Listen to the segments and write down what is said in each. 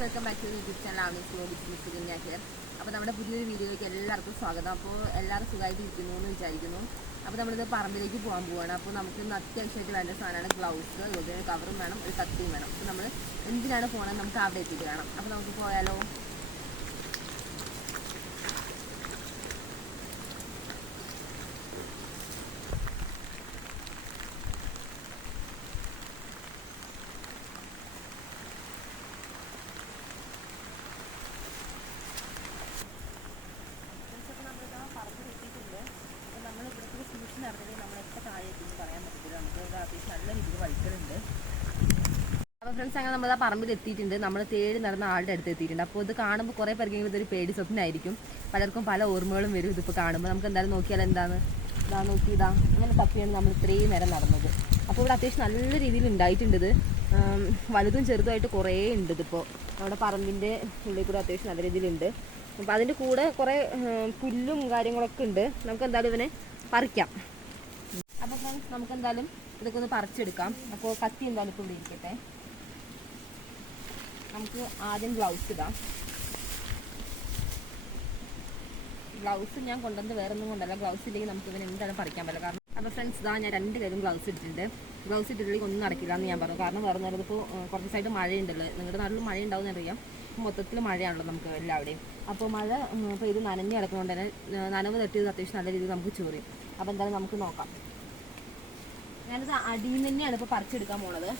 Welcome back to YouTube channel Avani's vlogs Sukanya here. അപ്പോൾ നമ്മുടെ പുതിയൊരു വീഡിയോയ്ക്ക് എല്ലാവർക്കും സ്വാഗതം. അപ്പോൾ എല്ലാവരും സുഖമായിട്ട് ഇരിക്കുന്നു എന്ന് വിചാരിക്കുന്നു. അപ്പോൾ നമ്മളിത് പറമ്പിലേക്ക് പോകാൻ പോവുകയാണ്. അപ്പോൾ നമുക്ക് ഇന്ന് അത്യാവശ്യമായിട്ട് വേണ്ട സാധനമാണ് ഗ്ലൗസ്, അതുപോലെ കവറും വേണം, ഒരു കത്തിയും വേണം. അപ്പോൾ നമ്മൾ എന്തിനാണ് പോകുന്നത് നമുക്ക് അവിടെ എത്തിയിട്ട് വേണം. അപ്പോൾ നമുക്ക് പോയാലോ? അപ്പോൾ ഫ്രണ്ട്സ്, അങ്ങനെ നമ്മൾ ആ പറമ്പിൽ എത്തിയിട്ടുണ്ട്. നമ്മൾ തേടി നടന്ന ആളുടെ അടുത്ത് എത്തിയിട്ടുണ്ട്. അപ്പോൾ ഇത് കാണുമ്പോൾ കുറേ പേർക്കെങ്കിലും ഇതൊരു പേടി സ്വപ്നമായിരിക്കും. പലർക്കും പല ഓർമ്മകളും വരും ഇതിപ്പോൾ കാണുമ്പോൾ. നമുക്ക് എന്തായാലും നോക്കിയാൽ എന്താണ് ഇതാ അങ്ങനെ തപ്പിയാണ് നമ്മൾ ഇത്രയും നേരം നടന്നത്. അപ്പോൾ ഇവിടെ അത്യാവശ്യം നല്ല രീതിയിൽ ഉണ്ടായിട്ടുണ്ട്. ഇത് വലുതും ചെറുതുമായിട്ട് കുറേ ഉണ്ട്. ഇതിപ്പോൾ നമ്മുടെ പറമ്പിൻ്റെ ഉള്ളിൽ കൂടെ അത്യാവശ്യം നല്ല രീതിയിലുണ്ട്. അപ്പോൾ അതിൻ്റെ കൂടെ കുറേ പുല്ലും കാര്യങ്ങളൊക്കെ ഉണ്ട്. നമുക്ക് എന്തായാലും ഇവനെ പറിക്കാം. അപ്പോൾ ഫ്രണ്ട്സ്, നമുക്ക് എന്തായാലും ഇതൊക്കെ ഒന്ന് പറിച്ചെടുക്കാം. അപ്പോൾ കത്തി എന്തായാലും ഇപ്പോൾ ഇവിടെ ഇരിക്കട്ടെ. നമുക്ക് ആദ്യം ഗ്ലൗസ് ഇടാം. ഗ്ലൗസ് ഞാൻ കൊണ്ടുവന്ന് വേറെ ഒന്നും കൊണ്ടല്ല. ഗ്ലൗസ് ഇല്ലെങ്കിൽ നമുക്ക് ഇവന് എന്താണ് പറിക്കാൻ പറ്റില്ല. കാരണം അപ്പോൾ ഫ്രണ്ട്സ്, ഇതാ ഞാൻ 2 കയ്യിലും ഗ്ലൗസ് ഇട്ടിട്ടുണ്ട്. ഗ്ലൗസ് ഇട്ടിട്ടുണ്ടെങ്കിൽ ഒന്നും നടക്കില്ല എന്ന് ഞാൻ പറഞ്ഞു. കാരണം വേറെ നേരം ഇപ്പോൾ കുറച്ച് ദിവസമായിട്ട് മഴയുണ്ടല്ലോ. നിങ്ങളുടെ നാട്ടിൽ മഴ ഉണ്ടാവും എന്നറിയാം. മൊത്തത്തിൽ മഴയാണല്ലോ നമുക്ക് എല്ലാവിടെയും. അപ്പോൾ മഴ പെയ്ത് നനഞ്ഞ് കിടക്കുന്നതുകൊണ്ട് തന്നെ നനവ് തട്ടിയത് അത്യാവശ്യം നല്ല രീതിയിൽ നമുക്ക് ചോറി. അപ്പോൾ എന്തായാലും നമുക്ക് നോക്കാം. ഞാനിത് അടിയിൽ നിന്ന് തന്നെയാണ് ഇപ്പോൾ പറിച്ചെടുക്കാൻ പോണത്.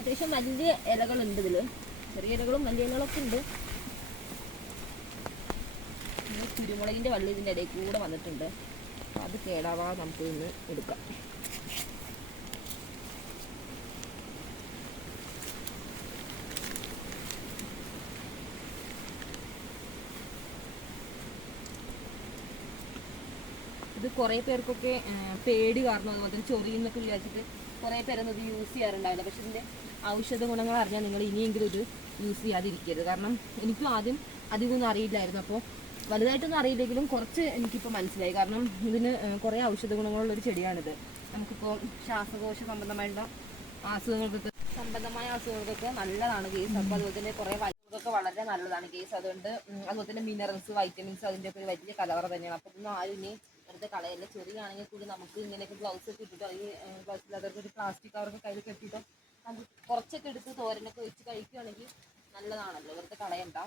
അത്യാവശ്യം വലിയ ഇലകളുണ്ട് ഇതിൽ. ചെറിയ ഇലകളും വലിയ ഇലകളൊക്കെ ഉണ്ട്. കുരുമുളകിൻ്റെ വള്ളി ഇതിൻ്റെ ഇടയിൽ കൂടെ വന്നിട്ടുണ്ട്. അത് കേടാവാതെ നമുക്ക് ഇന്ന് എടുക്കാം. ഇത് കുറേ പേർക്കൊക്കെ പേടി കാരണം അതുപോലെ തന്നെ ചൊറിയെന്നൊക്കെ വിചാരിച്ചിട്ട് കുറേ പേരൊന്നും ഇത് യൂസ് ചെയ്യാറുണ്ടാവില്ല. പക്ഷെ ഇതിൻ്റെ ഔഷധ ഗുണങ്ങൾ അറിഞ്ഞാൽ നിങ്ങൾ ഇനിയെങ്കിലും ഇത് യൂസ് ചെയ്യാതിരിക്കരുത്. കാരണം എനിക്കും ആദ്യം അധികമൊന്നും അറിയില്ലായിരുന്നു. അപ്പോൾ വലുതായിട്ടൊന്നും അറിയില്ലെങ്കിലും കുറച്ച് എനിക്കിപ്പോൾ മനസ്സിലായി. കാരണം ഇതിന് കുറേ ഔഷധ ഗുണങ്ങളുള്ളൊരു ചെടിയാണിത്. നമുക്കിപ്പോൾ ശ്വാസകോശ സംബന്ധമായ അസുഖങ്ങൾക്കൊക്കെ നല്ലതാണ് കേസ്. അപ്പോൾ അതുപോലെ തന്നെ കുറേ വൈറ്റമിൻസൊക്കെ വളരെ നല്ലതാണ് കേസ്. അതുകൊണ്ട് അതുപോലെ തന്നെ മിനറൽസ്, വൈറ്റമിൻസ് അതിൻ്റെ ഒക്കെ ഒരു വലിയ കലവറ തന്നെയാണ്. അപ്പോൾ ഇതൊന്നും ആരും ഇനി വെറുതെ കളയല്ല. ചെറിയാണെങ്കിൽ കൂടി നമുക്ക് ഇങ്ങനെയൊക്കെ ഗ്ലൗസ് ഒക്കെ ഇട്ടിട്ടോ ഈ ഗ്ലൗസ് ഇല്ലാത്തവർക്ക് ഒരു പ്ലാസ്റ്റിക് കവറൊക്കെ കയ്യിൽ കെട്ടിയിട്ടോ നമുക്ക് കുറച്ചൊക്കെ എടുത്ത് തോരനൊക്കെ വെച്ച് കഴിക്കുകയാണെങ്കിൽ നല്ലതാണല്ലോ. വെറുതെ കളയണ്ട.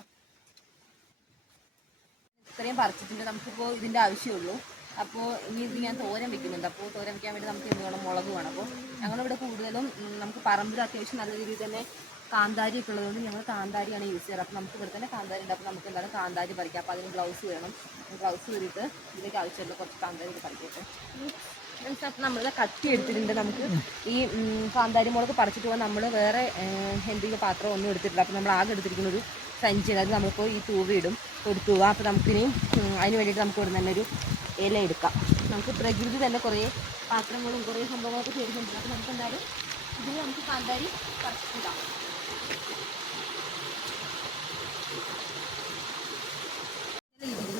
ഇത്രയും പറിച്ചിട്ടുണ്ട്. നമുക്കിപ്പോൾ ഇതിൻ്റെ ആവശ്യമുള്ളൂ. അപ്പോൾ ഇനി ഇത് ഞാൻ തോരൻ വെക്കുന്നുണ്ട്. അപ്പോൾ തോരൻ വെക്കാൻ വേണ്ടി നമുക്ക് എന്ത് വേണം? മുളക് വേണം. അപ്പോൾ ഞങ്ങളിവിടെ കൂടുതലും നമുക്ക് പറമ്പിൽ അത്യാവശ്യം നല്ല രീതിയിൽ തന്നെ കാന്താരി ഒക്കെ ഉള്ളതുകൊണ്ട് ഞങ്ങൾ കാന്താരിയാണ് യൂസ് ചെയ്യാറ്. അപ്പോൾ നമുക്ക് ഇവിടെ തന്നെ കാന്താരി ഉണ്ട്. അപ്പോൾ നമുക്ക് എന്തായാലും കാന്താരി പറിക്കാം. അപ്പോൾ അതിന് ഗ്ലൗസ് വേണം. ഗ്ലൗസ് കയറിയിട്ട് ഇതിലേക്ക് ആവശ്യമുള്ള കുറച്ച് കാന്താരി പറിക്കട്ടെ. നമ്മളിത് കത്തി എടുത്തിട്ടുണ്ട്. നമുക്ക് ഈ കാന്താരി മുളക് പറിച്ചിട്ട് പോകാൻ നമ്മൾ വേറെ എന്തെങ്കിലും പാത്രം ഒന്നും എടുത്തിട്ടില്ല. അപ്പോൾ നമ്മൾ ആകെ എടുത്തിരിക്കുന്ന ഒരു സഞ്ചി. അത് നമ്മളിപ്പോൾ ഈ തൂവ ഇടും, കൊടുത്തുക. അപ്പോൾ നമുക്കിനി അതിന് വേണ്ടിയിട്ട് നമുക്ക് ഇവിടെ തന്നെ ഒരു ഇല എടുക്കാം. നമുക്ക് പ്രകൃതി തന്നെ കുറേ പാത്രങ്ങളും കുറേ സംഭവങ്ങളൊക്കെ ചേരുന്നുണ്ട്. അപ്പോൾ നമുക്ക് എന്തായാലും ഇതിൽ നമുക്ക് കാന്താരി പറിച്ചിട്ടിടാം.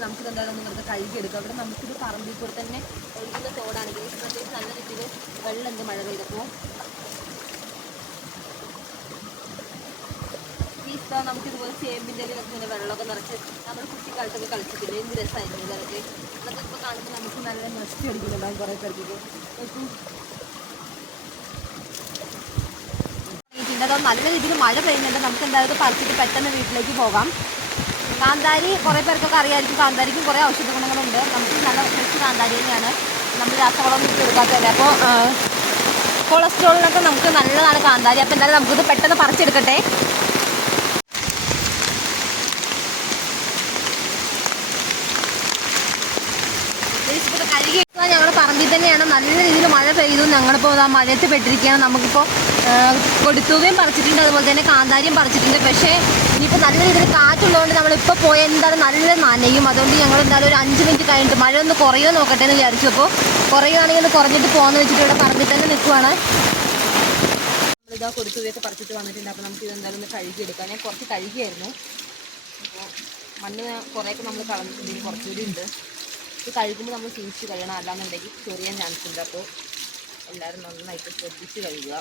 നമുക്ക് എന്തായാലും ഒന്ന് വെറുതെ കഴുകിയെടുക്കാം. അവിടെ നമുക്കിത് പറമ്പിൽ കൂടെ തന്നെ ഒഴുകുന്ന തോടാണെങ്കിൽ പ്രത്യേകിച്ച് നല്ല രീതിയിൽ വെള്ളമുണ്ട് മഴ പെയ്തപ്പോൾ. ഈ സ്ഥലം നമുക്കിതുപോലെ ചേമ്പിൻ്റെ ഇലയൊക്കെ ഇങ്ങനെ വെള്ളമൊക്കെ നിറച്ച് നമ്മൾ കുട്ടിക്കാലത്തൊക്കെ കളിച്ചിട്ടില്ല. എന്ത് രസമായിരുന്നു ഇതൊക്കെ. അതൊക്കെ ഇപ്പോൾ കാണുമ്പോൾ നമുക്ക് നല്ല നശിച്ച് അടിക്കുന്നുണ്ടാകും കുറേ പേർക്ക്. അതോ നല്ല രീതിയിൽ മഴ പെയ്യുന്നുണ്ട്. നമുക്ക് എന്തായാലും പറിച്ചിട്ട് പെട്ടെന്ന് വീട്ടിലേക്ക് പോകാം. കാന്താരി കുറേ പേർക്കൊക്കെ അറിയാമായിരിക്കും. കാന്താരിക്കും കുറേ ഔഷധ ഗുണങ്ങളുണ്ട്. നമുക്ക് നല്ല ഫ്രഷ് കാന്താരി തന്നെയാണ്. നമ്മൾ രാസവളമൊന്നും ഇട്ട് കൊടുക്കാത്തതല്ലേ. അപ്പോൾ കൊളസ്ട്രോളിനൊക്കെ നമുക്ക് നല്ലതാണ് കാന്താരി. അപ്പോൾ എന്തായാലും നമുക്കിത് പെട്ടെന്ന് പറിച്ചെടുക്കട്ടെ. കഴുകി ഞങ്ങളുടെ പറമ്പിൽ തന്നെയാണ്. നല്ല രീതിയിൽ മഴ പെയ്തു. ഞങ്ങളിപ്പോൾ ആ മഴയത്ത് പെട്ടിരിക്കുകയാണ്. നമുക്കിപ്പോൾ കൊടുത്തുകയും പറിച്ചിട്ടുണ്ട്, അതുപോലെ തന്നെ കാന്താരിയും പറിച്ചിട്ടുണ്ട്. പക്ഷേ ഇനിയിപ്പോൾ നല്ല രീതിയിൽ കാറ്റുള്ളതുകൊണ്ട് നമ്മളിപ്പോൾ പോയ എന്തായാലും നല്ല നനയും. അതുകൊണ്ട് ഞങ്ങൾ എന്തായാലും ഒരു 5 മിനിറ്റ് കഴിഞ്ഞിട്ട് മഴ ഒന്ന് കുറയോ നോക്കട്ടെ എന്ന് വിചാരിച്ചു. അപ്പോൾ കുറയുകയാണെങ്കിൽ ഒന്ന് കുറഞ്ഞിട്ട് പോകുന്ന വെച്ചിട്ട് ഇവിടെ പറമ്പിൽ തന്നെ നിൽക്കുവാണ്. നമ്മളിതാ കൊടുത്തുകയൊക്കെ പറിച്ചിട്ട് വന്നിട്ടുണ്ട്. അപ്പോൾ നമുക്ക് ഇതെന്തായാലും ഒന്ന് കഴുകിയെടുക്കാം. ഞാൻ കുറച്ച് കഴുകിയായിരുന്നു. അപ്പോൾ മണ്ണ് കുറേയൊക്കെ നമ്മൾ കളഞ്ഞിട്ടുണ്ടെങ്കിൽ കുറച്ചുകൂടി ഉണ്ട്. ഇത് കഴുകുമ്പോൾ നമ്മൾ സൂക്ഷിച്ച് കഴിയണം. അല്ലാന്നുണ്ടെങ്കിൽ ചൊറിയാൻ ചാൻസ് ഉണ്ട്. അപ്പോൾ എല്ലാവരും നന്നായിട്ട് ശ്രദ്ധിച്ച് കഴുകുക.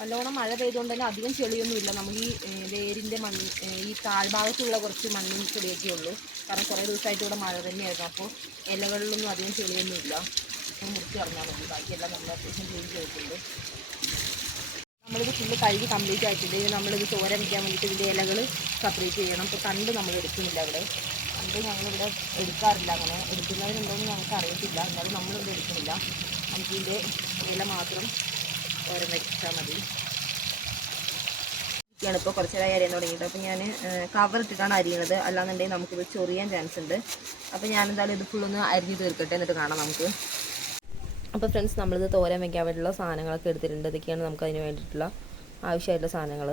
നല്ലോണം മഴ പെയ്തുകൊണ്ട് തന്നെ അധികം ചെളിയൊന്നുമില്ല. നമുക്ക് ഈ വേരിൻ്റെ മണ്ണ് ഈ താഴ്ഭാഗത്തുള്ള കുറച്ച് മണ്ണും ചെളിയൊക്കെ ഉള്ളൂ. കാരണം കുറേ ദിവസമായിട്ട് ഇവിടെ മഴ തന്നെയായിരുന്നു. അപ്പോൾ ഇലകളിലൊന്നും അധികം ചെളിയൊന്നുമില്ല. മുറിച്ച് കളഞ്ഞാൽ മതി. ബാക്കിയെല്ലാം നമ്മൾ അത്യാവശ്യം ക്ലീൻ ചെയ്തിട്ടുണ്ട്. നമ്മളിത് ഫുള്ള് കഴുകി കംപ്ലീറ്റ് ആക്കിയിട്ട് നമ്മളിത് തോരൻ വയ്ക്കാൻ വേണ്ടിയിട്ട് ഇതിൻ്റെ ഇലകൾ സെപ്പറേറ്റ് ചെയ്യണം. ഇപ്പോൾ തണ്ട് നമ്മൾ എടുക്കുന്നില്ല അവിടെ. തണ്ട് ഞങ്ങളിവിടെ എടുക്കാറില്ല. അങ്ങനെ എടുക്കുന്നവരുണ്ടോയെന്ന് ഞങ്ങൾക്ക് അറിയത്തില്ല. എന്നാലും നമ്മളിവിടെ എടുക്കുന്നില്ല. നമുക്കിതിൻ്റെ ഇല മാത്രം തോരൻ വയ്ച്ചാൽ മതി. ാണ് ഇപ്പോൾ കുറച്ച് നേരമായി അരിയാൻ തുടങ്ങിയിട്ട്. അപ്പോൾ ഞാൻ കവർ ഇട്ടിട്ടാണ് അരിയണത്. അല്ലാന്നുണ്ടെങ്കിൽ നമുക്കിത് ചൊറിയാൻ ചാൻസ് ഉണ്ട്. അപ്പോൾ ഞാനെന്തായാലും ഇത് ഫുള്ളൊന്ന് അരിഞ്ഞ് തീർക്കട്ടെ, എന്നിട്ട് കാണാം നമുക്ക്. അപ്പോൾ ഫ്രണ്ട്സ്, നമ്മളിത് തോരൻ വയ്ക്കാൻ വേണ്ടിയിട്ടുള്ള സാധനങ്ങളൊക്കെ എടുത്തിട്ടുണ്ട്. ഇതൊക്കെയാണ് നമുക്ക് അതിന് വേണ്ടിയിട്ടുള്ള ആവശ്യമായിട്ടുള്ള സാധനങ്ങൾ.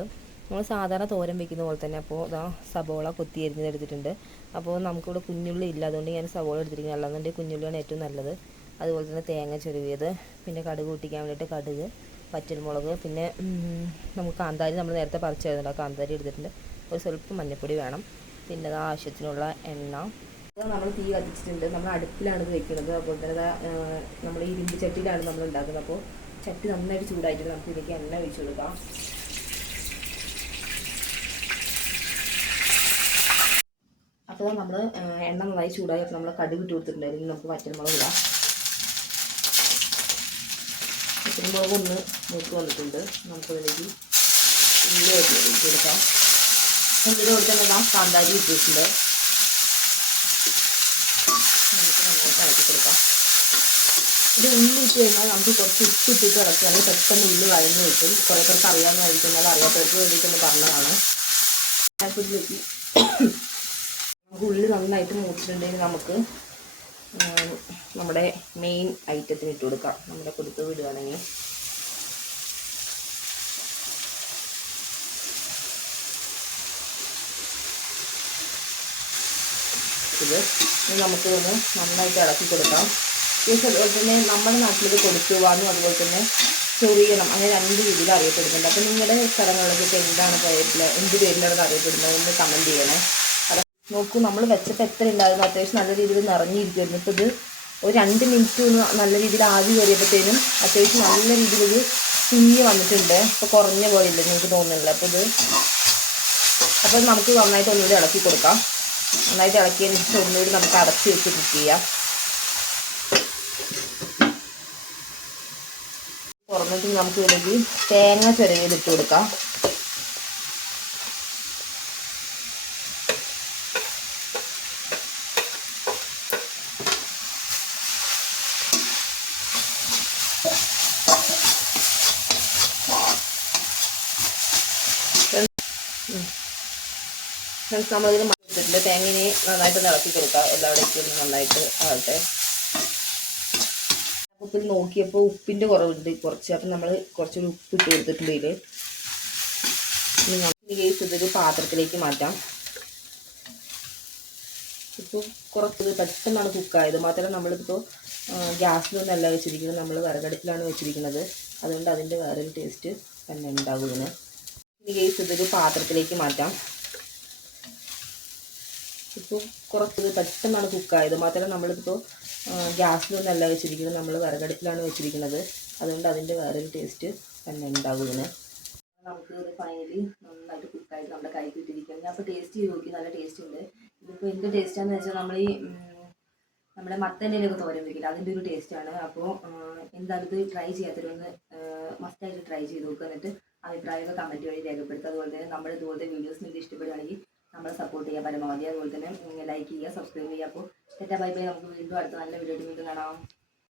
നമ്മൾ സാധാരണ തോരൻ വയ്ക്കുന്ന പോലെ തന്നെ. അപ്പോൾ ഇതാ സബോള കൊത്തി അരിഞ്ഞെടുത്തിട്ടുണ്ട്. അപ്പോൾ നമുക്കിവിടെ കുഞ്ഞുള്ളി ഇല്ല, അതുകൊണ്ട് ഞാൻ സബോള എടുത്തിരിക്കുന്നത്. അല്ലാന്നുണ്ടെങ്കിൽ കുഞ്ഞുള്ളിയാണ് ഏറ്റവും നല്ലത്. അതുപോലെ തന്നെ തേങ്ങ ചെരുവിയത്, പിന്നെ കടുക് പൊട്ടിക്കാൻ വേണ്ടിയിട്ട് കടുക്, വറ്റൽമുളക്, പിന്നെ നമുക്ക് കാന്താരി നമ്മൾ നേരത്തെ പറിച്ചായിരുന്നു, കാന്താരി എടുത്തിട്ടുണ്ട്. ഒരു സ്വല്പം മഞ്ഞൾപ്പൊടി വേണം. പിന്നെ അത് ആവശ്യത്തിനുള്ള എണ്ണ. നമ്മൾ തീ കത്തിച്ചിട്ടുണ്ട്. നമ്മൾ അടുപ്പിലാണ് ഇത് വെക്കുന്നത്. അതുപോലെ തന്നെ നമ്മൾ ഇരുമ്പ് ചട്ടിയിലാണ് നമ്മൾ ഉണ്ടാക്കുന്നത്. അപ്പോൾ ചട്ടി നന്നായിട്ട് ചൂടായിട്ടുണ്ട്. നമുക്ക് ഇതിലേക്ക് എണ്ണ ഒഴിച്ചു കൊടുക്കാം. അപ്പോൾ നമ്മൾ എണ്ണ നന്നായി ചൂടായി. അപ്പോൾ നമ്മൾ കടുക് ഇട്ട് കൊടുത്തിട്ടുണ്ടായിരുന്നു. നമുക്ക് വറ്റൽമുളക് ഇടാം. വറ്റൽമുളക് ഒന്ന് മൂത്ത് വന്നിട്ടുണ്ട്. നമുക്കതിലേക്ക് ഉള്ളി ഇട്ട് കൊടുക്കാം. ഉള്ളിയുടെ കൊടുത്ത് തന്നെ കാന്താരി ഇട്ടിട്ടുണ്ട്. നമുക്ക് നന്നായിട്ട് ഇളക്കി കൊടുക്കാം. ഇത് ഉള്ളി ഇട്ട് കഴിഞ്ഞാൽ നമുക്ക് കുറച്ച് ഉപ്പിട്ടിട്ട് ഇളക്കുകയാണെങ്കിൽ പെട്ടെന്ന് ഉള്ളി വഴഞ്ഞ് കിട്ടും. കുറേ പേർക്ക് അറിയാമെന്നായിരിക്കും, എന്നാൽ അറിയാത്തവർക്ക് വേണ്ടിയിട്ടൊന്ന് പറഞ്ഞതാണ്. ഇതിലേക്ക് നമുക്ക് ഉള്ളി നന്നായിട്ട് മൂത്തിട്ടുണ്ടെങ്കിൽ നമുക്ക് നമ്മുടെ മെയിൻ ഐറ്റത്തിന് ഇട്ട് കൊടുക്കാം. നമ്മുടെ കൊടുത്ത് വിടുകയാണെങ്കിൽ ഇത് നമുക്ക് ഒന്ന് നന്നായിട്ട് ഇളക്കി കൊടുക്കാം. അതുപോലെ തന്നെ നമ്മുടെ നാട്ടിൽ കൊടുക്കുവാനും അതുപോലെ തന്നെ ചൊറിയണം, അങ്ങനെ രണ്ട് രീതിയിൽ അറിയപ്പെടുന്നുണ്ട്. അപ്പോൾ നിങ്ങളുടെ സ്ഥലങ്ങളിലൊക്കെ എന്താണ് പേരിൽ, എന്ത് പേരിലാണ് അറിയപ്പെടുന്നത് എന്ന് കമൻറ്റ് ചെയ്യണേ. നോക്കൂ, നമ്മൾ വെച്ചപ്പോൾ എത്ര ഉണ്ടായിരുന്നു, അത്യാവശ്യം നല്ല രീതിയിൽ നിറഞ്ഞിരിക്കുമായിരുന്നു. ഇപ്പോൾ ഇത് ഒരു 2 മിനിറ്റ് ഒന്ന് നല്ല രീതിയിൽ ആവി കയറിയപ്പോഴത്തേനും അത്യാവശ്യം നല്ല രീതിയിൽ ഇത് കുഞ്ഞ് വന്നിട്ടുണ്ട്. ഇപ്പോൾ കുറഞ്ഞ പോലെയില്ല നിങ്ങൾക്ക് തോന്നുന്നില്ല. അപ്പോൾ നമുക്ക് നന്നായിട്ട് ഒന്നുകൂടി ഇളക്കി കൊടുക്കാം. നന്നായിട്ട് ഇളക്കിയതിന് ശേഷം ഒന്നുകൂടി നമുക്ക് അടച്ച് വെച്ച് കുക്ക് ചെയ്യാം. തുറന്നിട്ട് നമുക്ക് ഇതിലേക്ക് തേങ്ങ ചിരവിയിലിട്ട് കൊടുക്കാം. ഫ്രണ്ട്സ്, നമ്മളിതിന് മറിച്ചിട്ടുണ്ട്. തേങ്ങയെ നന്നായിട്ട് ഇളക്കി കൊടുക്കാം. എല്ലാവിടേക്കും ഒന്ന് നന്നായിട്ട് ആവട്ടെ. ഉപ്പിൽ നോക്കിയപ്പോൾ ഉപ്പിൻ്റെ കുറവുണ്ട് കുറച്ച്. അപ്പം നമ്മൾ കുറച്ചൊരു ഉപ്പ് ഇട്ട് കൊടുത്തിട്ടുണ്ട്. ഇതിൽ ഇതൊരു പാത്രത്തിലേക്ക് മാറ്റാം. ഇപ്പോൾ കുറച്ച് പെട്ടെന്നാണ് കുക്കായത്. മാത്രമല്ല നമ്മളിപ്പോൾ ഗ്യാസിലൊന്നല്ല വെച്ചിരിക്കുന്നത്, നമ്മൾ വിറകടുപ്പിലാണ് വെച്ചിരിക്കുന്നത്. അതുകൊണ്ട് അതിൻ്റെ വേറൊരു ടേസ്റ്റ് തന്നെ ഉണ്ടാകും ഇതിന്. ഇതൊരു പാത്രത്തിലേക്ക് മാറ്റാം. ഇപ്പോൾ കുറച്ച് പെട്ടെന്നാണ് കുക്കായത്. മാത്രമല്ല നമ്മളിപ്പോൾ ഗ്യാസിലൊന്നല്ല വെച്ചിരിക്കുന്നത്, നമ്മൾ വിറകടുപ്പിലാണ് വെച്ചിരിക്കുന്നത്. അതുകൊണ്ട് അതിൻ്റെ വേറൊരു ടേസ്റ്റ് തന്നെ ഉണ്ടാകും ഇതിന്. നമുക്ക് ഇത് ഫൈനലി നന്നായിട്ട് കുക്കായിട്ട് നമ്മുടെ കൈക്ക് ഇട്ടിരിക്കുകയാണ്. ഞാൻ അപ്പോൾ ടേസ്റ്റ് ചെയ്ത് നോക്കി, നല്ല ടേസ്റ്റ് ഉണ്ട്. ഇതിപ്പോൾ എന്ത് ടേസ്റ്റാണെന്ന് വെച്ചാൽ നമ്മൾ ഈ നമ്മുടെ മത്തൻ്റെയിലൊക്കെ തോരൻ വയ്ക്കില്ല, അതിൻ്റെ ഒരു ടേസ്റ്റാണ്. അപ്പോൾ എന്തായാലും ഇത് ട്രൈ ചെയ്യാത്തവരൊന്ന് മസ്റ്റായിട്ട് ട്രൈ ചെയ്ത് നോക്കുക. എന്നിട്ട് അഭിപ്രായമൊക്കെ കമൻറ്റ് വഴി രേഖപ്പെടുത്തുക. അതുപോലെ തന്നെ നമ്മുടെ ഇതുപോലത്തെ വീഡിയോസ് നിങ്ങൾക്ക് ഇഷ്ടപ്പെടുകയാണെങ്കിൽ നമ്മളെ സപ്പോർട്ട് ചെയ്യുക പരമാവധി. അതുപോലെ തന്നെ ലൈക്ക് ചെയ്യുക, സബ്സ്ക്രൈബ് ചെയ്യുക. അപ്പോൾ ബൈ ബൈ. നമുക്ക് വീണ്ടും അടുത്ത നല്ല വീഡിയോ വീണ്ടും കാണാം.